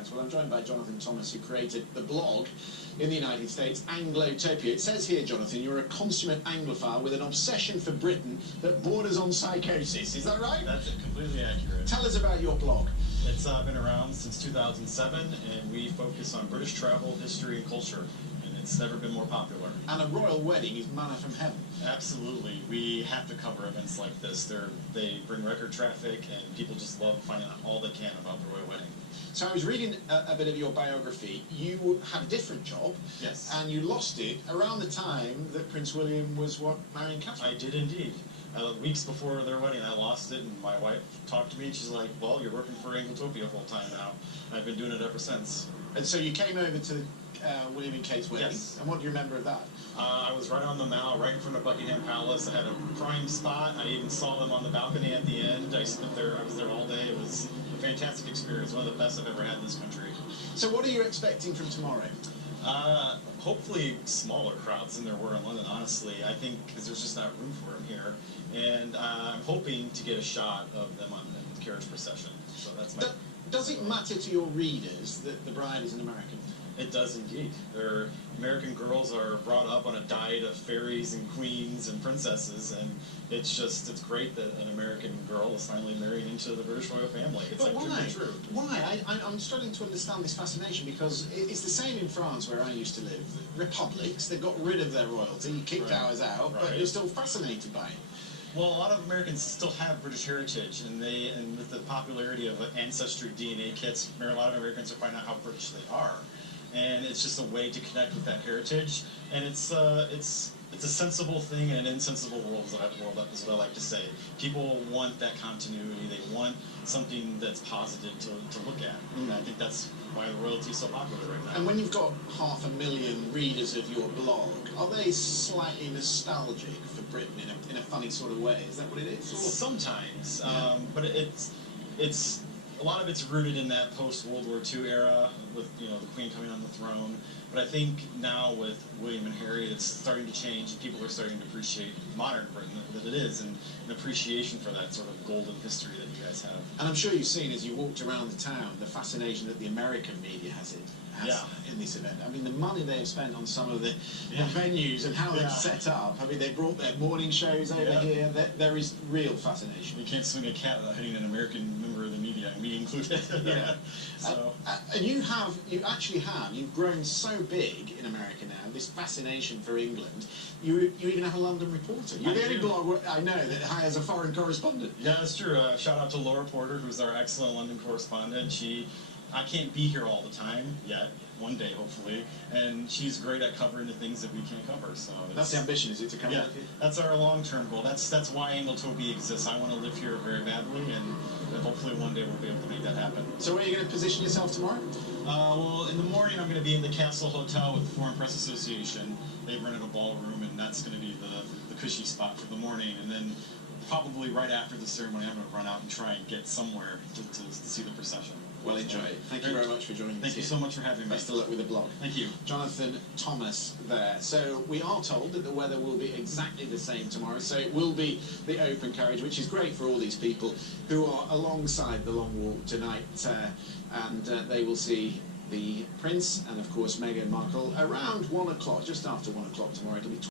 accounts. Well, I'm joined by Jonathan Thomas, who created the blog in the United States, Anglotopia. It says here, Jonathan, you're a consummate Anglophile with an obsession for Britain that borders on psychosis. Is that right? That's completely accurate. Tell us about your blog. It's been around since 2007, and we focus on British travel, history, and culture. And it's never been more popular. And a royal wedding is manna from heaven. Absolutely. We have to cover events like this. They bring record traffic, and people just love finding out all they can about the royal wedding. So I was reading a bit of your biography. You had a different job. Yes. And you lost it around the time that Prince William was marrying Catherine. I did indeed. Weeks before their wedding, I lost it, and my wife talked to me, and she's like, well, you're working for Anglotopia full time now. I've been doing it ever since. And so you came over to William and Kate's wedding. Yes. And what do you remember of that? I was right on the Mall, right in front of Buckingham Palace. I had a prime spot. I even saw them on the balcony at the end. I was there all day. It was a fantastic experience, one of the best I've ever had in this country. So what are you expecting from tomorrow? Hopefully smaller crowds than there were in London, honestly. I think because there's just not room for them here. And I'm hoping to get a shot of them on the carriage procession. So that's my... Does it matter to your readers that the bride is an American? It does indeed. Their American girls are brought up on a diet of fairies and queens and princesses, and it's great that an American girl is finally married into the British royal family. It's but like why? True. Why? I'm struggling to understand this fascination, because it's the same in France, where I used to live. Republics, they got rid of their royalty, kicked ours out, but you're still fascinated by it. Well, a lot of Americans still have British heritage, and with the popularity of Ancestry DNA kits, a lot of Americans are finding out how British they are, and it's just a way to connect with that heritage. And it's a sensible thing in an insensible world, is what I like to say. People want that continuity. They want something that's positive to look at, and I think that's why the royalty is so popular right now. And when you've got 500,000 readers of your blog, are they slightly nostalgic for Britain in a funny sort of way? Is that what it is? Sometimes, but it's a lot of it's rooted in that post-World War II era with the Queen coming on the throne. But I think now with William and Harry, it's starting to change. People are starting to appreciate modern Britain that it is, and an appreciation for that sort of golden history that you guys have. And I'm sure you've seen, as you walked around the town, the fascination that the American media has in this event. I mean, the money they have spent on some of the venues and how they've set up. I mean, they brought their morning shows over here. There is real fascination. You can't swing a cat without hitting an American member of the media, me included. So. And you've grown so big in America now, this fascination for England. You even have a London reporter. You're the only blog I know that hires a foreign correspondent. Yeah, that's true. Shout out to Laura Porter, who's our excellent London correspondent. I can't be here all the time yet, one day hopefully, and she's great at covering the things that we can't cover. So that's the ambition, is it, to come with you? That's our long-term goal. That's why Anglotopia exists. I want to live here very badly, and hopefully one day we'll be able to make that happen. So where are you going to position yourself tomorrow? Well, in the morning I'm going to be in the Castle Hotel with the Foreign Press Association. They've rented a ballroom, and that's going to be the cushy spot for the morning, and then probably right after the ceremony I'm going to run out and try and get somewhere to see the procession. Well, enjoy it. Thank you very much for joining us. Thank you so much for having me. Best of luck with the blog. Thank you. Jonathan Thomas there. So we are told that the weather will be exactly the same tomorrow, so it will be the open carriage, which is great for all these people who are alongside the long walk tonight, and they will see the Prince and, of course, Meghan Markle around 1 o'clock, just after 1 o'clock tomorrow. It'll be